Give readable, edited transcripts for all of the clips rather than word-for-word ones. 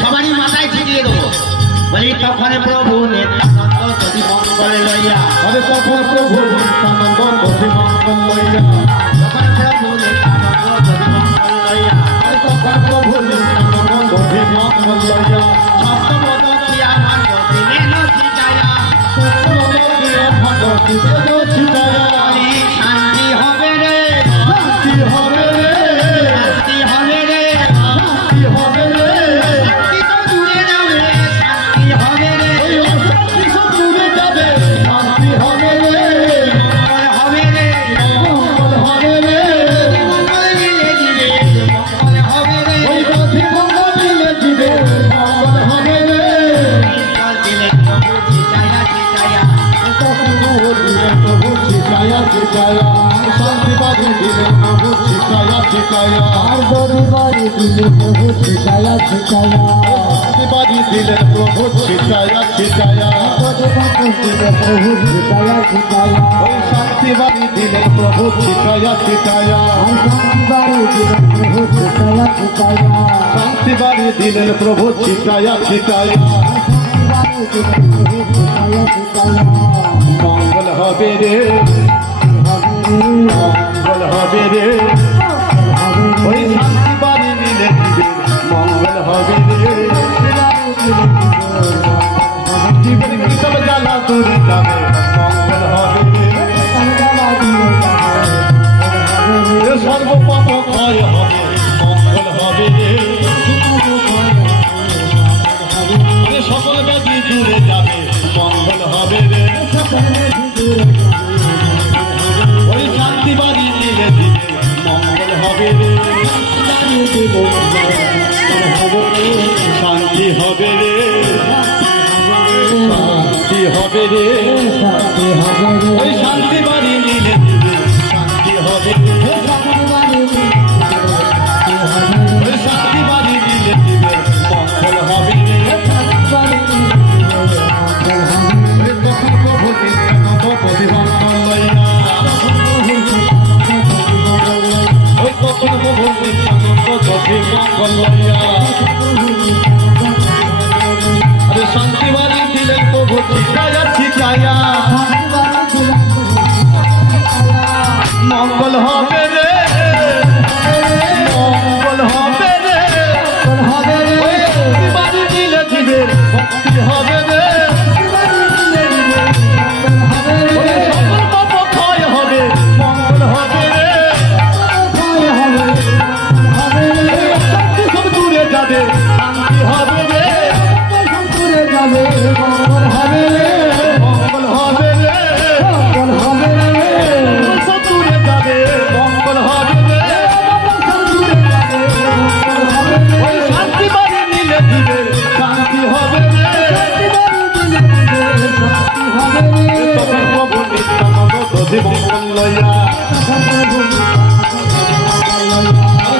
সবারই মাথায় ছিটিয়ে দেবো বলি তখন প্রভু নিত্যানন্দ যদি মঙ্গল লইয়া তখন প্রভু নিত্যানন্দ যদি মঙ্গল লইয়া তখন প্রভু নিত্যানন্দ যদি মঙ্গল লইয়া তখন প্রভু নিত্যানন্দ যদি মঙ্গল লইয়া সপ্তমদী আমার দিনে নথি যায়া শান্তি হবে রে শান্তি হবে রে শান্তি হবে রে শান্তি হবে রে শান্তি তো দূরে যাবে শান্তি হবে রে শান্তি সব দূরে যাবে শান্তি হবে রে মঙ্গল হবে রে মঙ্গল হবে রে মঙ্গল মিলে দিবে মঙ্গল হবে রে ওই রাধে মঙ্গল মিলে দিবে মঙ্গল হবে রে জল দিলে প্রভু চিতায়া চিতায়া প্রভু শিখায়া শিখায়া শান্তি বাড়ি দিলে প্রভু শিখায়া শিখায়া বাড়ি দিলে প্রভু শিখায়া শিখায়া শান্তি বাড়ি দিলে প্রভু শিখায়া শিখায়া দিলে প্রভু শিখায়া শিখায়া ওই শান্তি বাড়ি দিলে প্রভু শিখায়া শিখায়া বাড়ি দিলে প্রভু শিখায়া শিখায়া শান্তি বাড়ি দিলে প্রভু শিখায়া শিখায়া বাড়ি দিলে প্রভু শিখায়া শিখায়া মঙ্গল হবে রে মঙ্গল হবে রে ওই শান্তি বাড়ি দিলে মঙ্গল হবে রে জীবন কি সব জ্বালা দূরে যাবে মঙ্গল হবে রে সর্ব পাপ ক্ষয় হবে মঙ্গল হবে রে সকল ব্যাধি দূরে যাবে মঙ্গল হবে রে ওই শান্তি বাড়ি দিলে দিলে মঙ্গল হবে রে শান্তি হবে রে শান্তি হবে রে ওই শান্তি বাড়ি দিলে দিলে শান্তি হবে রে ওই শান্তি বাড়ি দিলে দিলে মঙ্গল হবে রে ওই তখন প্রভু নিত্যানন্দ যদি মঙ্গল লইয়া ওই তখন প্রভু নিত্যানন্দ যদি মঙ্গল লইয়া আরে শান্তি বাড়ি দিলেন হবে রে ওই শান্তি বাড়ি দিলে জীবের মুক্তি হবে রে ওই সকল পাপ ক্ষয় হবে মঙ্গল হবে রে ওই অশান্তি সব দূরে যাবে শান্তি হবে রে মঙ্গল হবে রে সব দূরে যাবে মঙ্গল হবে রে ওই শান্তি বাড়ি নিলে দিবে শান্তি হবে রে তখন প্রভু নিত্যানন্দ দধি মঙ্গল লইয়া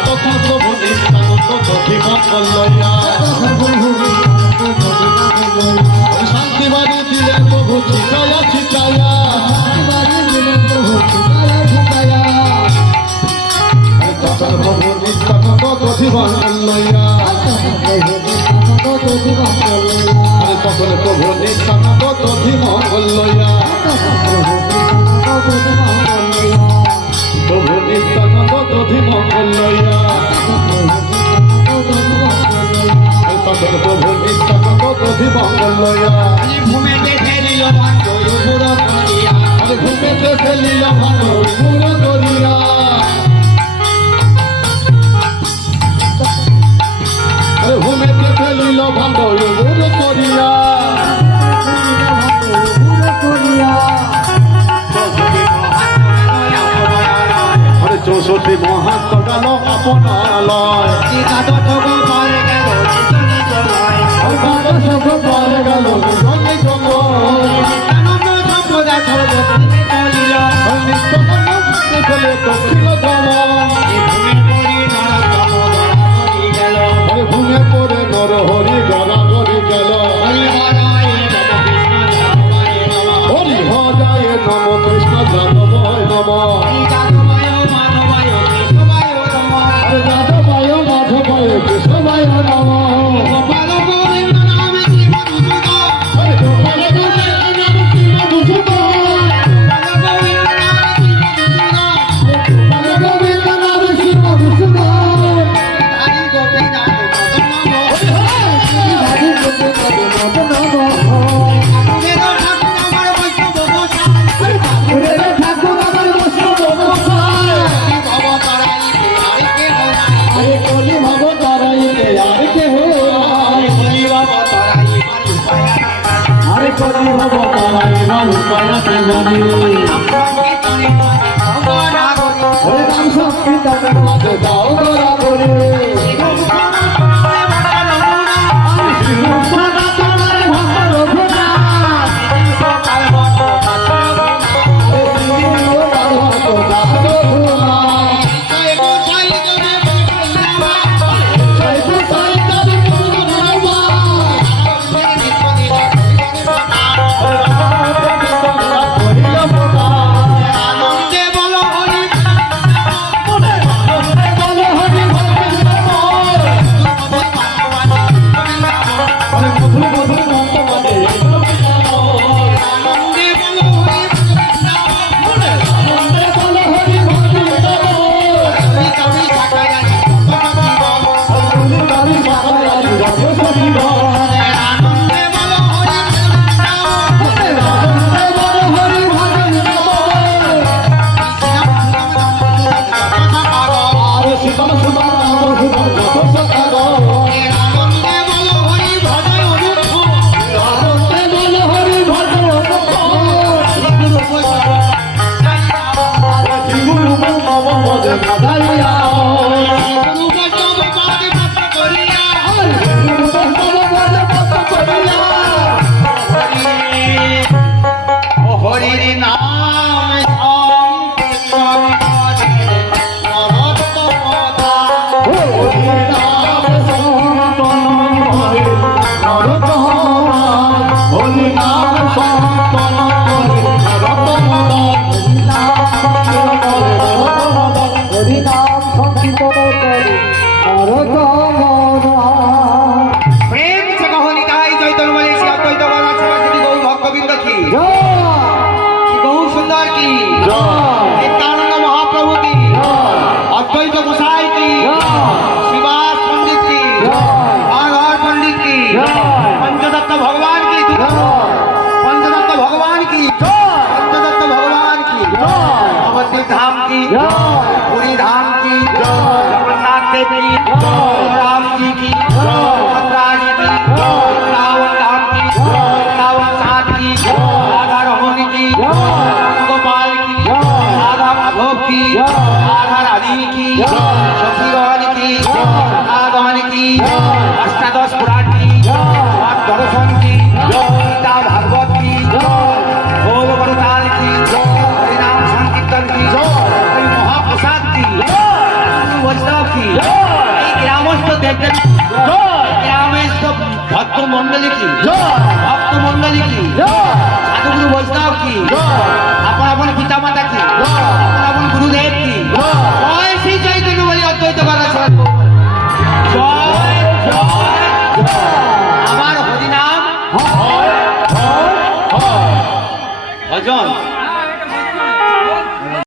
তখন প্রভু নিত্যানন্দ দধি মঙ্গল লইয়া শান্তি বাড়ি দিলে প্রভু ছিটায়া ছিটায়া তখন প্রভু নিত্যানন্দ দধি মঙ্গল লইয়া তখন প্রভু নিত্যানন্দ দধি মঙ্গল লইয়া প্রভু নিত্যানন্দ দধি মঙ্গল লইয়া তখন প্রভু নিত্যানন্দ দধি মঙ্গল লইয়া ভূমিতে ফেলিল ভাণ্ড পুরো করিয়া আরে ঘুমেতে ফেলিল ভাণ্ড পুরো করিয়া আরে ঘুমেতে ফেলিল ভাণ্ড পুরো করিয়া আরে 64 মহাত্ম গেল আপনালয় পারে গেল জলে জঙ্গল সম্প্রদায় চলে দক্ষিণ ভূমে পড়ে নর হরি গড়াগড়ি গেল হরি হরায় নম কৃষ্ণ যাদবায় নম আরে যাদবায় মাধবায় কৃষ্ণবায় নম আরে গোপাল গোবিন্দ নাম শ্রী মধুসূদন গোপাল গোবিন্দ নাম শ্রী মধুসূদন ঠাকুর আমার বৈষ্ণব আরে কলি ভব তারাইলে আর কেহ আরে কলি ভব তারাইলে উপায়াতে জানি ওরে নাম সংকীর্তন মাঝে দাও দরা করে হরির নাম প্রেম से कहो निताई चैतन्य मलेशिया अद्वैत वाला सरस्वती गौ भक्तबिंद की गौ सुंदर की नित्यानंद महाप्रभु की अद्वैत गोसाई की शिवास पंडित की की पूरी धाम की जगन्नाथ देव की राम जी की भद्रा जी की रावण धाम की रावण साथ की राधा रमन की गोपाल की राधा माधव की राधा रानी की सखीगण की राधागण की अष्टादश पुराण की दर्शन की गीता भागवत की ढोल बरताल की हरिनाम संकीर्तन की हरि महाप्रसाद की वैष्णव की ग्रामस्थ देखते ग्रामस्थ भक्त मंडली की भक्त मंडली की साधुगुरु वैष्णव की अपन अपन पिता माता की अपन अपन गुरुदेव की जय श्री चैतन्य बलि अद्वैत गदाधर जय जय আমার হরিনাম ভজন